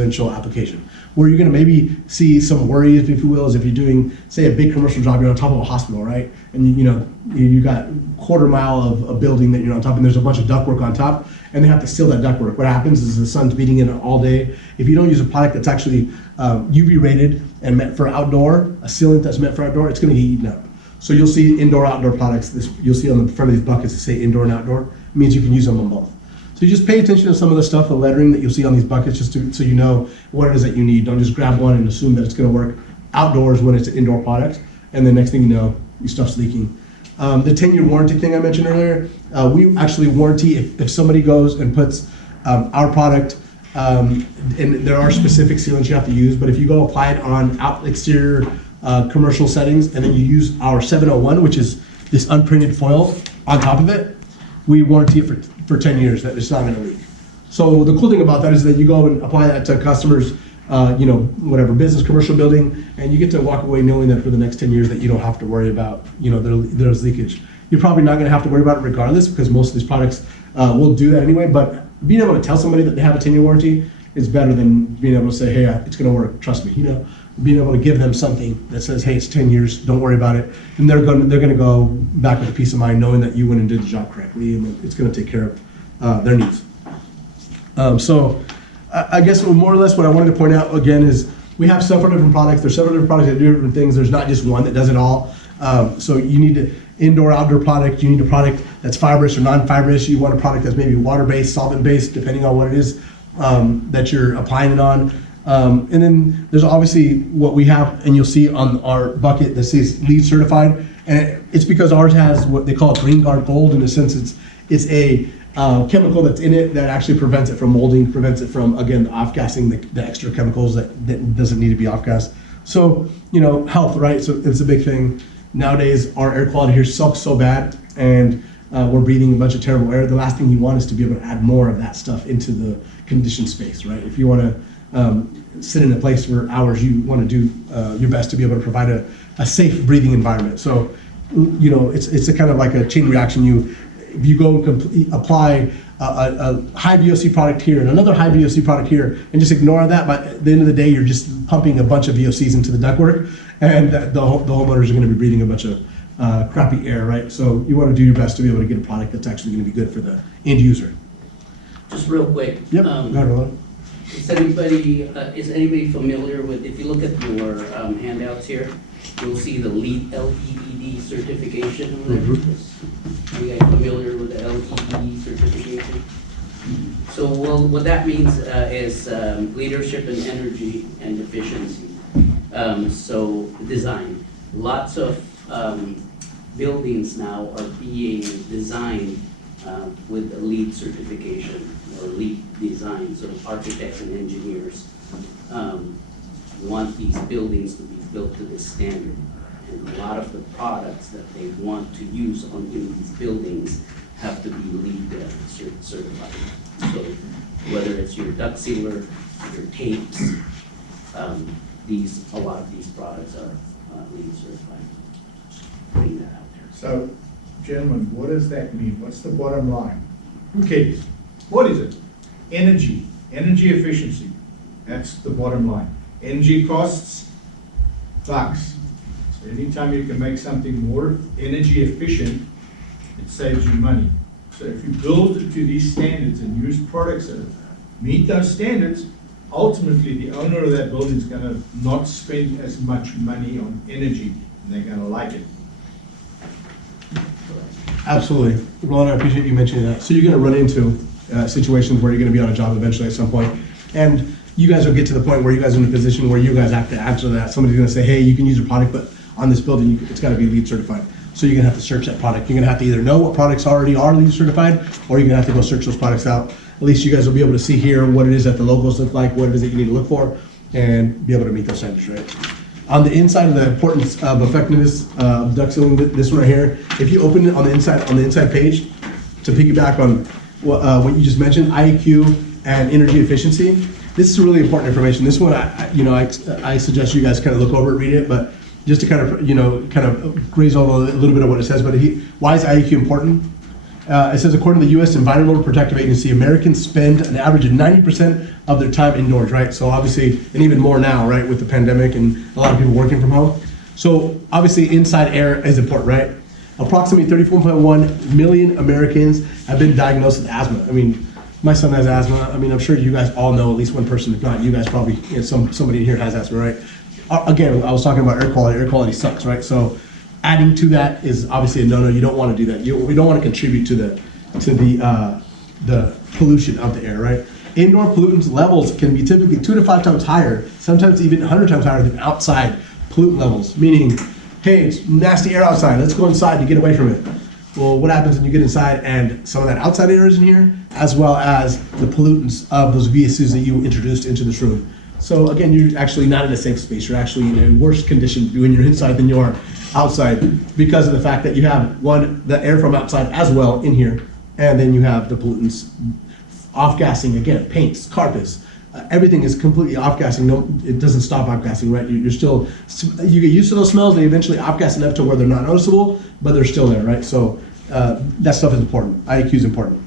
residential application. Where you're going to maybe see some worry, if you will, is if you're doing, say, a big commercial job, you're on top of a hospital, right? And you got quarter mile of a building that you're on top, and there's a bunch of ductwork on top, and they have to seal that ductwork. What happens is the sun's beating in all day. If you don't use a product that's actually UV rated and meant for outdoor, a sealant that's meant for outdoor, it's going to get eaten up. So you'll see indoor-outdoor products. You'll see on the front of these buckets that say indoor and outdoor. It means you can use them on both. So you just pay attention to some of the stuff, the lettering that you'll see on these buckets, just so you know what it is that you need. Don't just grab one and assume that it's going to work outdoors when it's an indoor product, and the next thing you know, your stuff's leaking. The 10-year warranty thing I mentioned earlier, we actually warranty if somebody goes and puts our product, and there are specific sealants you have to use, but if you go apply it on exterior commercial settings, and then you use our 701, which is this unprinted foil on top of it, we warranty it for 10 years that it's not going to leak. So the cool thing about that is that you go and apply that to customers, whatever business, commercial building, and you get to walk away knowing that for the next 10 years that you don't have to worry about, there's leakage. You're probably not going to have to worry about it regardless, because most of these products will do that anyway, but being able to tell somebody that they have a 10-year warranty is better than being able to say, hey, it's going to work, trust me, being able to give them something that says, hey, it's 10 years, don't worry about it. And they're going to go back with a peace of mind knowing that you went and did the job correctly, and it's going to take care of their needs. So I guess more or less what I wanted to point out again is we have several different products. There's several different products that do different things. There's not just one that does it all. So you need an indoor, outdoor product. You need a product that's fibrous or non-fibrous. You want a product that's maybe water-based, solvent-based, depending on what it is that you're applying it on. And then there's obviously what we have, and you'll see on our bucket that says LEED certified, and it's because ours has what they call Green Guard Gold. In a sense, it's a chemical that's in it that actually prevents it from molding, prevents it from, again, off-gassing the extra chemicals that doesn't need to be off-gassed. So, health, right? So it's a big thing. Nowadays, our air quality here sucks so bad, and we're breathing a bunch of terrible air. The last thing you want is to be able to add more of that stuff into the conditioned space, right? If you want to sit in a place for hours, you want to do your best to be able to provide a safe breathing environment. So, it's a kind of like a chain reaction. If you go and apply a high VOC product here and another high VOC product here, and just ignore that, but at the end of the day, you're just pumping a bunch of VOCs into the ductwork, and the homeowners are going to be breathing a bunch of crappy air, right? So you want to do your best to be able to get a product that's actually going to be good for the end user. Just real quick. Yep. Go ahead, Roland. Is anybody familiar with, if you look at your handouts here, you'll see the LEED certification. Are you guys familiar with the LEED certification? So what that means is leadership in energy and efficiency. So design. Lots of buildings now are being designed with a LEED certification or LEED design. So architects and engineers want these buildings to be built to this standard. And a lot of the products that they want to use in these buildings have to be LEED certified. So whether it's your duct sealer, your tapes, a lot of these products are LEED certified. Putting that out there. So, gentlemen, what does that mean? What's the bottom line? Who cares? What is it? Energy efficiency. That's the bottom line. Energy costs, bucks. So anytime you can make something more energy efficient, it saves you money. So if you build to these standards and use products that meet those standards, ultimately the owner of that building is going to not spend as much money on energy, and they're going to like it. Absolutely. Roland, I appreciate you mentioning that. So you're going to run into situations where you're going to be on a job eventually at some point, and you guys will get to the point where you guys are in a position where you guys have to answer that. Somebody's going to say, hey, you can use your product, but on this building, it's got to be LEED certified. So you're going to have to search that product. You're going to have to either know what products already are LEED certified, or you're going to have to go search those products out. At least you guys will be able to see here what it is that the logos look like, what it is that you need to look for, and be able to meet those standards, right? On the inside of the importance of effectiveness of duct sealing, this one right here, if you open it on the inside page, to piggyback on what you just mentioned, IEQ and energy efficiency, this is really important information. This one, I suggest you guys kind of look over it, read it, but just to kind of graze over a little bit of what it says. But why is IEQ important? It says, according to the U.S. Environmental Protective Agency, Americans spend an average of 90% of their time indoors, right? So obviously, and even more now, right, with the pandemic and a lot of people working from home. So obviously, inside air is important, right? Approximately 34.1 million Americans have been diagnosed with asthma. I mean, my son has asthma. I mean, I'm sure you guys all know at least one person. If not, you guys probably, somebody in here has asthma, right? Again, I was talking about air quality. Air quality sucks, right? So adding to that is obviously a no-no. You don't want to do that. We don't want to contribute to the pollution of the air, right? Indoor pollutants levels can be typically 2 to 5 times higher, sometimes even 100 times higher than outside pollutant levels. Meaning, hey, it's nasty air outside. Let's go inside to get away from it. Well, what happens when you get inside and some of that outside air is in here, as well as the pollutants of those VSUs that you introduced into this room. So again, you're actually not in a safe space. You're actually in a worse condition when you're inside than you are outside, because of the fact that you have the air from outside as well in here, and then you have the pollutants off-gassing, again, paints, carpets, everything is completely off-gassing. No, it doesn't stop off-gassing, right? You get used to those smells. They eventually off-gas enough to where they're not noticeable, but they're still there, right? So that stuff is important. IAQ is important.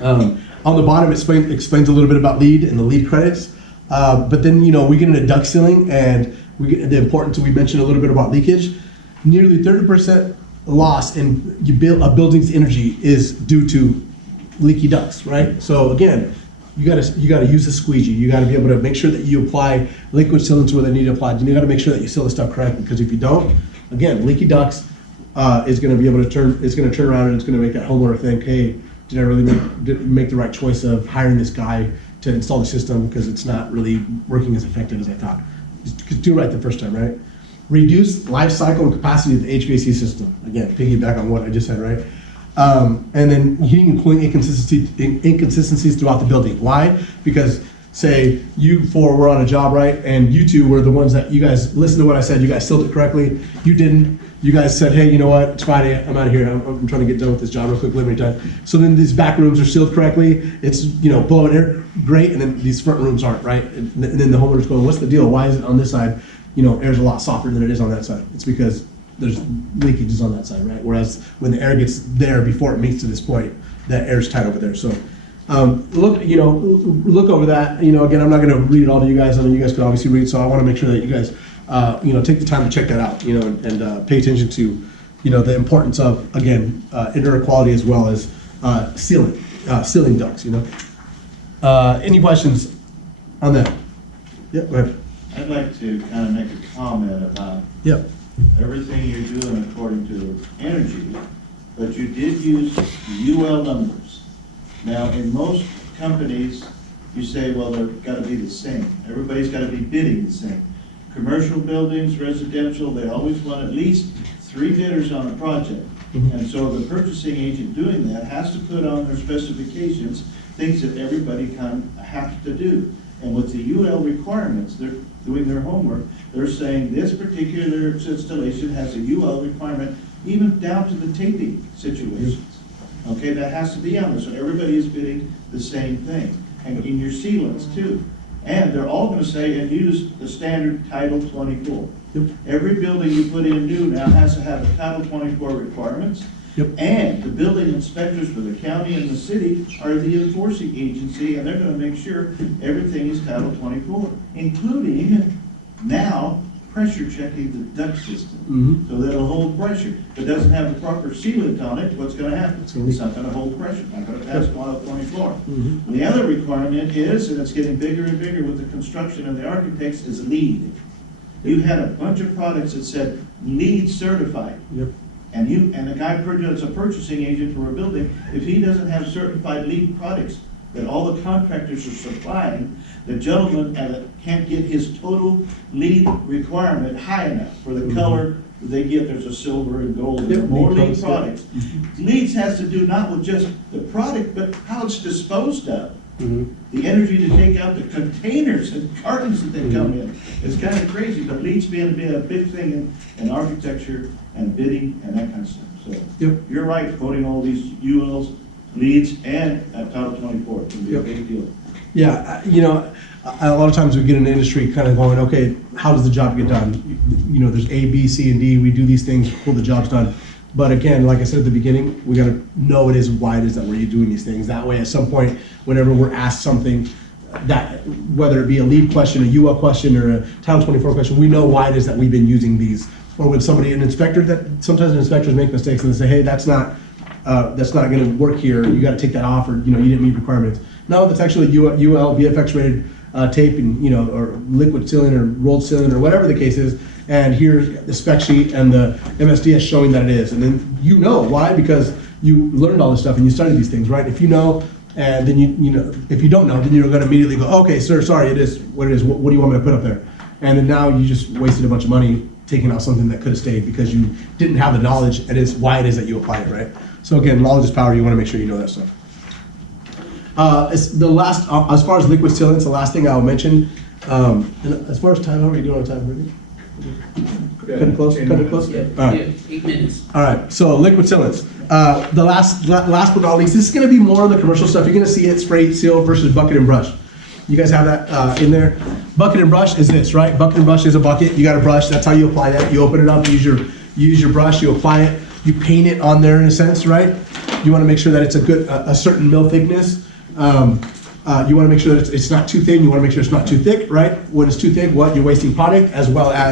On the bottom, it explains a little bit about LEED and the LEED credits. But then, we get into duct sealing, and we get the importance. We mentioned a little bit about leakage. Nearly 30% loss in a building's energy is due to leaky ducts, right? So again, you gotta use a squeegee. You gotta be able to make sure that you apply liquid sealants where they need to apply. You gotta make sure that you seal the stuff correctly, because if you don't, again, leaky ducts is gonna be able to turn around, and it's gonna make that homeowner think, hey, did I really make the right choice of hiring this guy to install the system, because it's not really working as effective as I thought. Just do it right the first time, right? Reduce life cycle and capacity of the HVAC system. Again, piggyback on what I just said, right? And then heating and cooling inconsistencies throughout the building. Why? Because say you four were on a job, right? And you two were the ones that you guys listened to what I said. You guys sealed it correctly. You didn't. You guys said, hey, you know what? It's Friday. I'm out of here. I'm trying to get done with this job real quick. Limited time. So then these back rooms are sealed correctly. It's blowing air great, and then these front rooms aren't, right? And then the homeowner's going, what's the deal? Why is it on this side? Air's a lot softer than it is on that side. It's because there's leakages on that side, right? Whereas when the air gets there before it meets to this point, that air's tight over there. So look over that. Again, I'm not going to read it all to you guys. I know you guys could obviously read, so I want to make sure that you guys take the time to check that out, and pay attention to, the importance of, again, indoor quality as well as sealing ducts, Any questions on that? Yeah, go ahead. I'd like to kind of make a comment about Yeah. everything you're doing according to energy, but you did use UL numbers. Now, in most companies, you say, well, they've got to be the same. Everybody's got to be bidding the same. Commercial buildings, residential, they always want at least 3 bidders on a project. And so the purchasing agent doing that has to put on their specifications things that everybody kind of has to do. And with the UL requirements, they're doing their homework. They're saying this particular installation has a UL requirement, even down to the taping situations. Okay, that has to be on there, so everybody is bidding the same thing. And in your sealants too. And they're all gonna say, and use the standard Title 24. Yep. Every building you put in new now has to have a Title 24 requirements. Yep. And the building inspectors for the county and the city are the enforcing agency, and they're gonna make sure everything is Title 24, including now pressure checking the duct system, so that it'll hold pressure. If it doesn't have the proper sealant on it, what's gonna happen? It's not gonna hold pressure, not gonna pass Title 24. The other requirement is, and it's getting bigger and bigger with the construction and the architects, is LEED. You had a bunch of products that said LEED certified. Yep. And the guy that's a purchasing agent for a building, if he doesn't have certified LEED products that all the contractors are supplying, the gentleman can't get his total LEED requirement high enough for the color that they get. There's a silver and gold, Yep, more LEED LEED products. LEED has to do not with just the product, but how it's disposed of. The energy to take out the containers and cartons that they come in. It's kind of crazy, but LEED's being a big thing in architecture and bidding and that kind of stuff. So you're right, quoting all these ULs, LEEDs, and Title 24. It can be a big deal. Yeah, a lot of times we get in the industry kind of going, okay, how does the job get done? There's A, B, C, and D. We do these things before the job's done. But again, like I said at the beginning, we gotta know it is why it is that we're doing these things. That way, at some point, whenever we're asked something, that, whether it be a lead question, a UL question, or a Title 24 question, we know why it is that we've been using these. Or when somebody, an inspector, that sometimes inspectors make mistakes and they say, hey, that's not gonna work here, you gotta take that off, or, you know, you didn't meet requirements. No, that's actually UL, VFX rated tape, and, you know, or liquid sealing, or rolled sealing, or whatever the case is, and here's the spec sheet and the MSDS showing that it is. And then you know why, because you learned all this stuff and you studied these things, right? If you know, and then you know, if you don't know, then you're gonna immediately go, okay, sir, sorry, it is what it is, what do you want me to put up there? And then now you just wasted a bunch of money taking out something that could have stayed because you didn't have the knowledge, and it's why it is that you apply it, right? So again, knowledge is power, you wanna make sure you know that stuff. It's the last, as far as liquid sealants, the last thing I'll mention, and as far as time, how are you doing on time, Brittany? Cutting close, cutting close? Yeah, All right. yeah, 8 minutes. All right, so liquid sealants. The last but not least, this is gonna be more on the commercial stuff. You're gonna see it spray, seal versus bucket and brush. You guys have that in there? Bucket and brush is this, right? Bucket and brush is a bucket. You got a brush, that's how you apply that. You open it up, use your brush, you apply it, you paint it on there in a sense, right? You wanna make sure that it's a certain mil thickness. You wanna make sure that it's not too thin, you wanna make sure it's not too thick, right? When it's too thick, you're wasting product, as well as